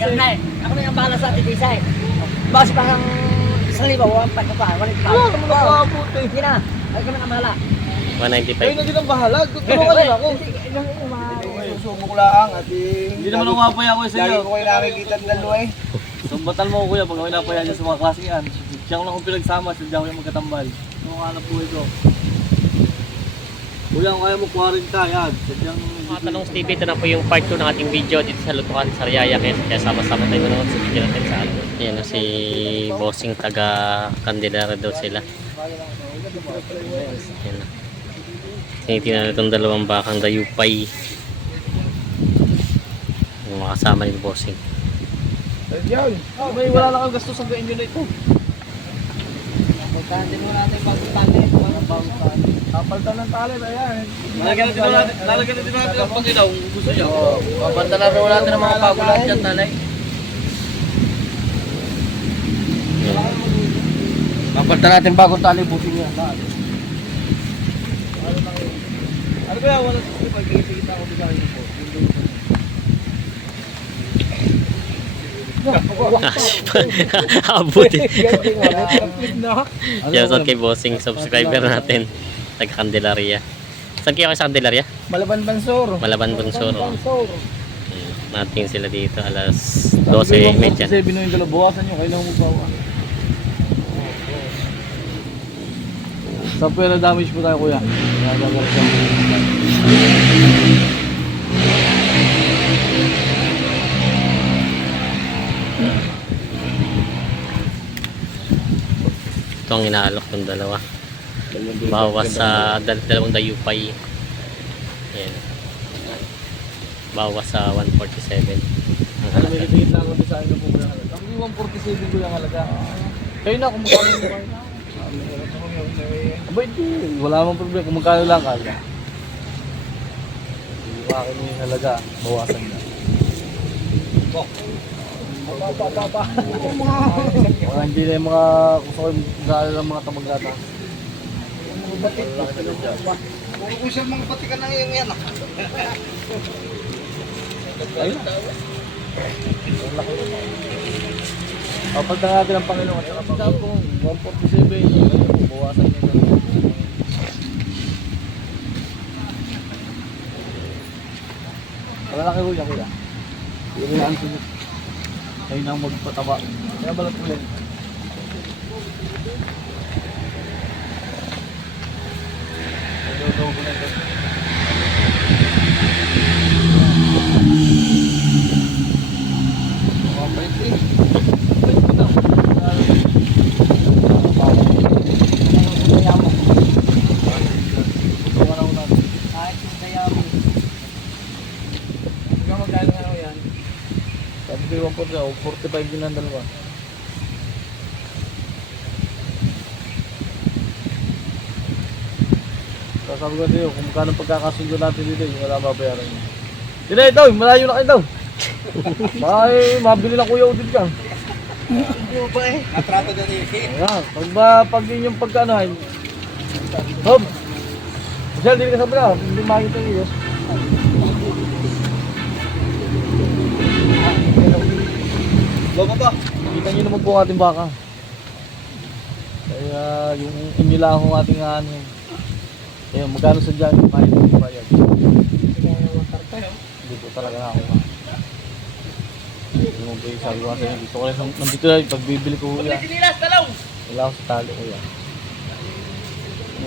Yan na eh. Ako na yung bahala sa atin, Tisay. Bakit parang 1,000, 1,500 pa, 1,500. Wala naman nakakabot eh. Sige na, ay ka na kamala. 195. Kayo na din ang bahala. Tulungan nyo ako. Susubok lang at Hindi naman ako mapaya ko sa lagi iyo. ko kayo nakikita ng dalawa eh. Sumbatan mo kuya pag ako napaya niya sa mga klase yan. Siya ko lang kung pinagsama, sadya ko yung magkatambal. Ano ang hanap buhay ko? Kuya, kung kaya mo 40 yan. Sadyang... Mga tanong Steve, ito na po yung part 2 ng ating video dito sa Lutukan Sariaya. Kaya sama-sama tayo manood sa video natin sa ano. Yan na si Bossing taga Candelaria daw sila. Yan na. Tinitingnan na itong dalawang bakang dayupay. Yung makasama ni Bossing. Yan. May wala lang ang gastos sa inyo na ito. Magkahan din mo natin bagong tali. Kapaltan ng tali ba yan? Lalagyan na din natin ang pangilaw kung gusto niya. Kapaltan na rin natin ng mga bago lahat dyan talay. Kapaltan natin bagong tali buti niya. Ano kaya wala sa pag kita ko bigay niyo po. Abot eh. Ano Yan sa kay Bossing, subscriber natin. Taga Candelaria. Saan kayo sa Candelaria? Malaban Bansor. Malaban Bonsor. Natin sila dito alas 12:30. Kasi binuhin dala buwasan niyo kailangan mo bawa. Sa pera damage po tayo kuya. Ito ang inaalok ng dalawa. Bawas sa dalawang dayupay. Ayan. Bawas sa 147. Ang Ano may halaga. kitigit lang ako sa akin po kuya. Ang 147 ko yung halaga. Kayo na kung magkano mo kayo. Aba hindi. Wala namang problema kung magkano lang kaya. Hindi ko akin yung halaga. Bawasan na. Mga hindi na yung mga gusto ko yung gano'n ng mga tamagata. Kung siya mga patikan na yung yan. Ayun. Kapag natin ang Panginoon at saka Panginoon, 147, ayun po, bawasan niya na. Malalaki ko yan kuya. Ilayaan ko niya. Kayo nang magpataba. Kaya balat ulit. Ayun, ko na ito. Sabi ko yung 45 din ang dalawa. Sabi ko sa'yo, kung magkano pagkakasundo natin dito, yung wala babayaran niya. Dito ito, malayo na kayo daw. Mabili lang kuya udit ka. Natrato na niya. Ayan, pag yun yung pagkanahan. Hob! Michelle, dili ka sabi na, hindi makikita yung iyo. Baba pa. Kita nyo naman po ang ating baka. Kaya yung inilahong ating ano. Kaya magkano sa dyan, kahit hindi bayad. Hindi po talaga ako. Yung mga sabi ko sa inyo, gusto ko rin nandito na yung pagbibili ko kuya. Wala ako sa talo kuya.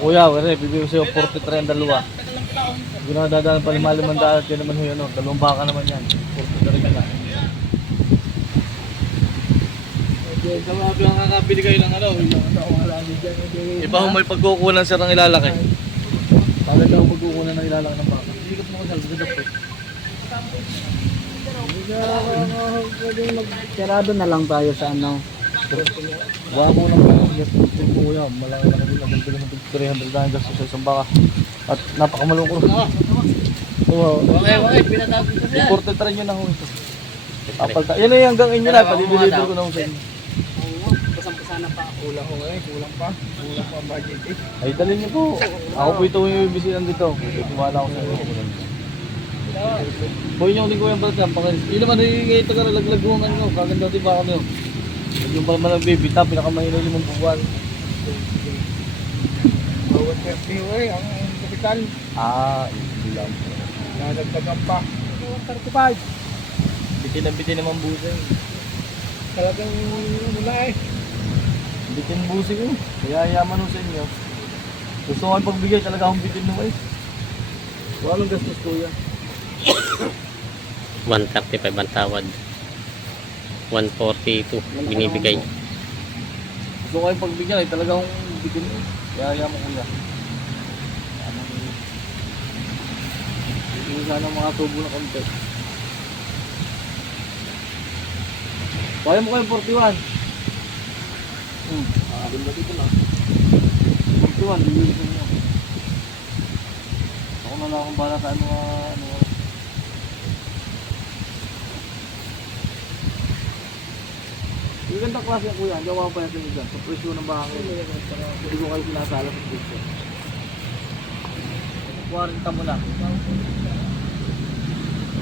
Kuya, wala bibili ko sa'yo 43 ang dalawa. Hindi na dadaan pa 5,000 at yun naman ho yun, dalawang baka naman yan. 43 yun na. Sa mga bilang kakabili kayo ng ano, iba ho may pagkukunan sir ng ilalaki. Talaga ho pagkukunan ng ilalaki ng baka. Hindi ka po makasal, maganda po. Pwedeng magkarado na lang tayo sa ano. Wala ko lang yung kuya, malaki na kami, naganda naman 300 na gastos sa isang baka. At napakamalungkot. Okay, pinatapos ko siya. 43 yun na ho ito. Apalta. Yan na yung hanggang inyo na, pali-deliver ko na ho sa inyo. Pasang-pasana pa. Kulang ko ngayon, kulang pa. Kulang pa ang budget eh. Ay, dalhin niyo po. Ako po ito yung ibisinan dito. Tumala ako sa inyo. Boy nyo din ko yung balat yan. Hindi naman ngayon ito ka nalaglag mo ang ano. Kaganda di ba kami. Yung pa naman nagbibita, pinakamahina yung 5 buwan. Bawat 30 eh, ang kapital. Hindi lang. Nadagdagan pa. 35. Bitin naman busing. Talagang ano na eh. Bitin busing ko. Kaya yaman ho sa inyo. Gusto ko kayo pagbigay, talaga akong bitin mo eh. Walang gastos kuya. 135 ang tawad. 142 binibigay. Gusto ko kayong pagbigyan, talaga akong bitin mo. Kaya yaman kuya. Hindi sana mga tubo na konti. Kaya mo kayo 41. Ganda dito na. 41, bibili ko niyo. Ako na lang akong bala sa ano. Yung gandang klase yan kuya, gawa pa natin yun dyan. Sa presyo ng bahangin. Hindi ko kayo sinasala sa presyo. 40 mo na.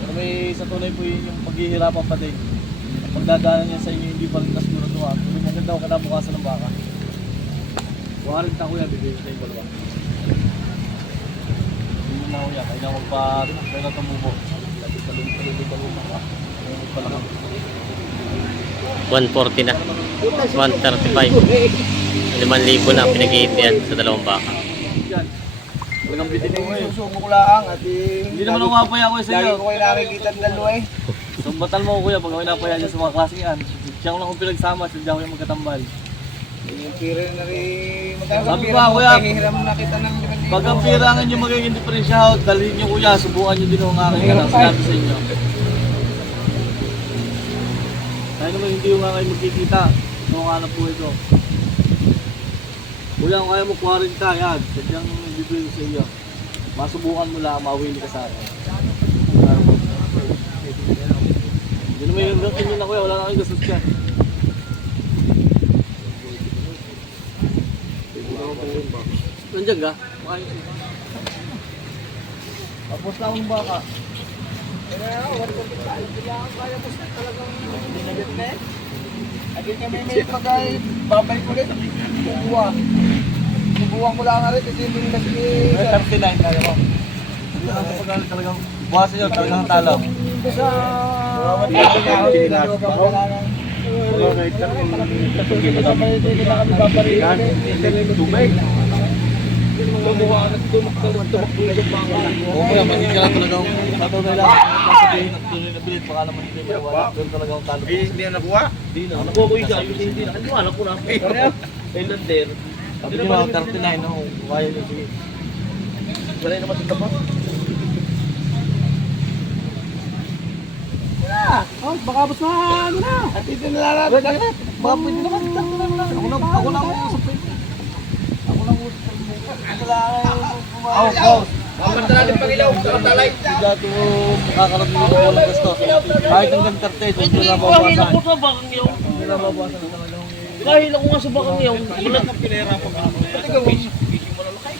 Pero may sa tunay po yun yung paghihirapan pa din. Pagdadaanan niya sa inyo, hindi pa rin kasunod-sunod. Kung maganda ko kanabukasan ng baka. 40 kuya, bibigyan sa inyo dalawa. Hindi na kuya, kaya na kaya na tumubo. Sabi sa lumit ka. 140 na. 135. 5,000 na pinag-iitian sa 2 baka. Yan. Walang bitin mo eh. Susubo ko lang at Hindi naman umapaya ko sa iyo. lagi ko kayo nakikita ng dalawa eh. Sumbatan mo ko kuya pag ako napaya niya sa mga klaseng yan. Siya ko lang kung pinagsama, sadya ko yung magkatambal. Yung pira na rin. Sabi ba, kuya? Hihiram na kita ng 5,000. Pag ang pirangan nyo magiging diferensyahan, dalhin nyo kuya, subukan nyo din ang aking kanang sinabi sa inyo. Kaya naman hindi yung nga kayo magkikita. Kung hanap po ito. Kuya, kung kaya mo 40 yan, sadyang bibili sa iyo. Masubukan mo lang, mawili ka sa akin. Hindi naman yung gatin nyo na kuya, wala na kayong gastos yan. Nandiyan ka? Makain siya. Tapos lang ang baka. Kaya kaya mo sa talagang binagit na eh. Agad kami may pagay, babalik ulit. Subuhan ko lang rin kasi yung nasi... 39 kaya mo. Hindi lang sa pag talagang buwasan nyo, talagang talo. Sa... Oo kaya, magiging ka lang talagang tataw na lang. Sasabihin at tuloy na bilit, baka naman hindi kaya wala. Doon talagang talo. Hindi na nakuha? Hindi na. Nakuha ko yung gayos, hindi na. Ano alam ko na. Islander. Sabi nyo mga 39, no? Kaya nyo, sige. Wala naman ito pa. Oh, baka mas ano na. At ito na lang. Baka pwede naman. Ako na usap pa ito. Ako na usap pa ito. Mamanta natin Pangilaw, karantalay. Hindi ito makakarating mo ng walang gasto. Kahit hanggang 30, hindi na mabawasan. ko sa bakang yung. Hindi na mabawasan na talagang Dahil ako nga sa bakang yung.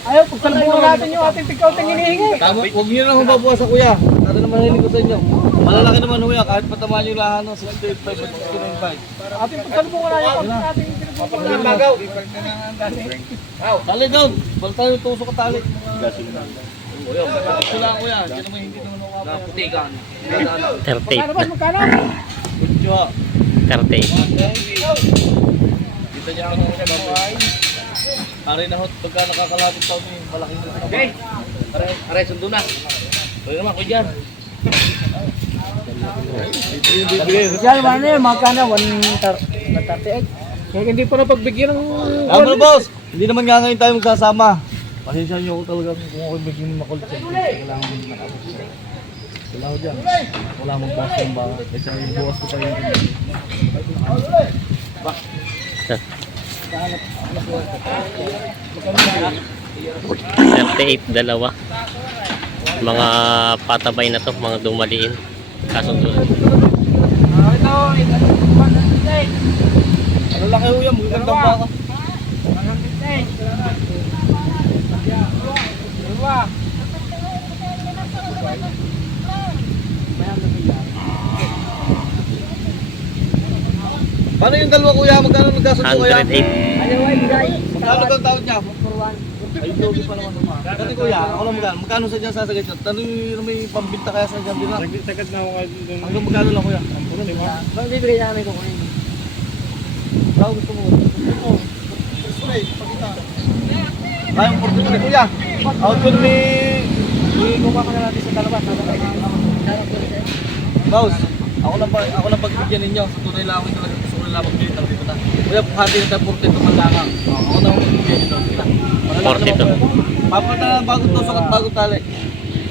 Ayaw, pagsalbuhan natin yung ating tigkaw-ting hinihingi. Tama, huwag nyo na mababawasan kuya. Ano naman hiling ko sa inyo. Malalaki naman kuya, kahit patamaan nyo lahat ng 68.5 at 69.5. Ating pagsalbuhan na yung ating pinagpupunta. Bagaw. Tali down! Balta yung tusok at tali. Kuya, ito lang kuya. Hindi naman hindi naman ako kapaya. Naputikan. 38 na. Magkano? Kutyo. 38. Dito niya ako kapaya. Aray na hot, pagka nakakalapit taon eh, malaking na naman. Okay. Aray, sundo na. Tuloy naman, kuya dyan. Yan naman eh, magkano? 138. Kaya hindi pa napagbigyan ng... Tama na boss! Hindi naman nga ngayon tayo magsasama. Pasensya nyo ako talaga kung ako bigyan ng makulit. Kailangan mo nakapos. Wala ko dyan. Wala mong boss yung baka. Kasi yung bukas ko pa yun. Ba? 38 dalawa. Mga patabay na to, mga dumaliin. Kasunod. Ano lang kayo yan? Magagandang baka. Paano yung dalawa kuya? Magkano nagkasundo kaya? 108. Ano ay guys? Magkano daw tawad niya? For one. Ay, dobi pa naman naman. Kasi kuya, ako lang magkano. Magkano sa dyan sasagay dyan? Tanong yung may pambinta kaya sa dyan din lang. Sagad na ako kayo doon. Hanggang magkano lang kuya? Bang bibigay namin ko kunin. Baka gusto mo. Kaya yung 43 kuya. Out ko ni... Kuha ka na natin sa dalawa. Boss, ako lang pagbigyan ninyo. Sa tunay lang ako yung talagang gusto ko nila magbigay ng dito na. Kuya, hati na tayo 42 man lang. Ako na ako magbigay nito. 42. Papunta na bagong tusok at bagong tali.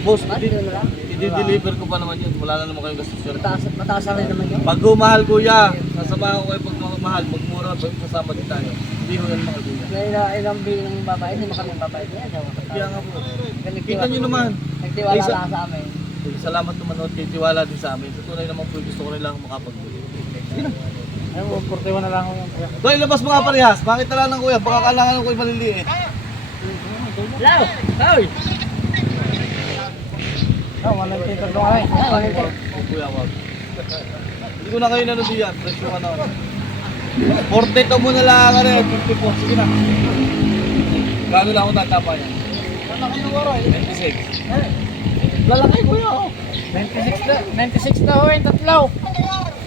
Boss, Dito na lang. i-deliver ko pa naman yun. Wala na naman kayong gastos yun. Mataas lang rin naman yun. Pag humahal kuya, sasamahan ko kayo pag mahal, magmura, kasama din tayo. Hindi ko yan mga kuya. Ilang bilhin ng babae, hindi mo kami babae niya. Kaya nga po. Kita nyo naman. Nagtiwala lang sa amin. Salamat naman at kay tiwala din sa amin. Sa tunay naman po, gusto ko rin lang makapagbili. Sige na. Ay, 41 na lang ako yung kuya. Doy, labas mga parehas. Bakit na lang ng kuya? Baka kailangan ko yung maliliit. Hello! Hoy! Oh, 198 lang ako eh. Kuya, wag. Hindi ko na kayo nanood yan. Presyo ka na. 42 mo na lang ka rin. 54. Sige na. Gano'n lang ako tatapa yan. Lalaki ng waro eh. 26. Lalaki kuya oh. 96 na ho yung tatlo.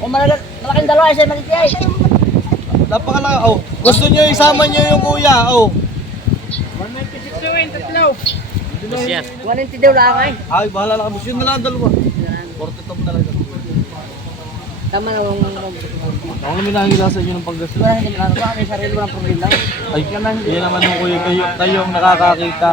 O malaking dalawa ay sa maliit ay. Napakalaki. Oh, gusto nyo isama nyo yung kuya. Oh. 196 na ho yung tatlo. Boss yan. 190 daw lang ay. Ay, bahala lang kami. Yun na lang ang dalawa. 42 mo na lang. Tama na yung... Ako namin nakikita sa inyo ng paggastos. Wala hindi mo lang. May sarili mo ng problema. Ay, yan naman yung kuya. Kayo ang nakakakita.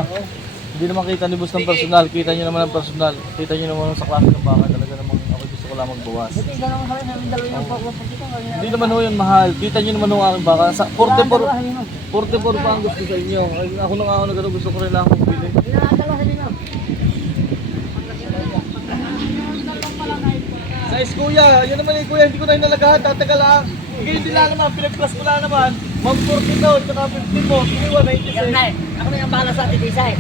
Hindi naman kita ni boss ng personal. Kita nyo naman ang personal. Kita nyo naman sa klase ng baka. Talaga namang ako gusto ko lang magbawas. Buti ganun kami namin dalawa yung pagpapagkita. Hindi naman ho yan mahal. Kita nyo naman ang aking baka. Sa 44 pa ang gusto sa inyo. Ay, ako na nga ako na gano'n gusto ko rin lang akong bili. Dalawa sa lino. Size kuya, yan naman eh kuya, hindi ko tayo nalagahan, tatagal lang. Ngayon din lang naman, pinag-plus ko lang naman. Mag 40 daw, tsaka 50 mo, kiniwa na Ganun na eh. Ako na yung bahala sa atin Isay.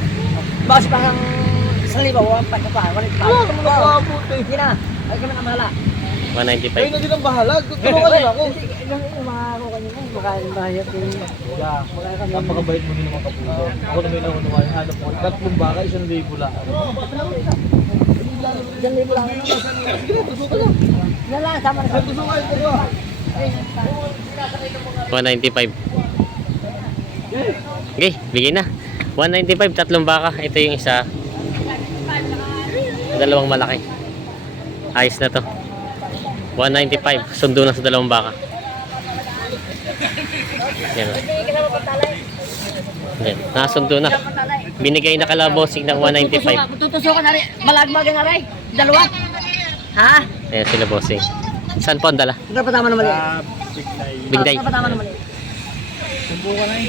Bakit parang 1,000 o 1,000 ka pa. Walit pa. Wala naman nakabuti. Hindi na. Ay kami na bahala. 195. Kayo na din ang bahala, tulungan nila ako. Yung mga ako kanina. Makain bahayat yung... Kuya, napakabait mo din naman kapuso. Ako na may nakunawa, hanap mo. 3 baka, 1,000 lang. 1,000 lang. Sige, tusukan lang. Yan lang. Sama na sa... Tusukan ko. 195. Okay, bigay na. 195, 3 baka. Ito yung isa. Dalawang malaki. Ayos na to. 195. Sundo na sa 2 baka. Yan. Yan. Nasundo na. Binigay na kala bossing ng 195. Tutusukan na rin. Malagmagan na rin. Dalawa. Ha? Ayan sila bossing. Saan po ang dala? Ito pa tama na mali. Bigday. Ito pa tama na mali. Subukan na eh.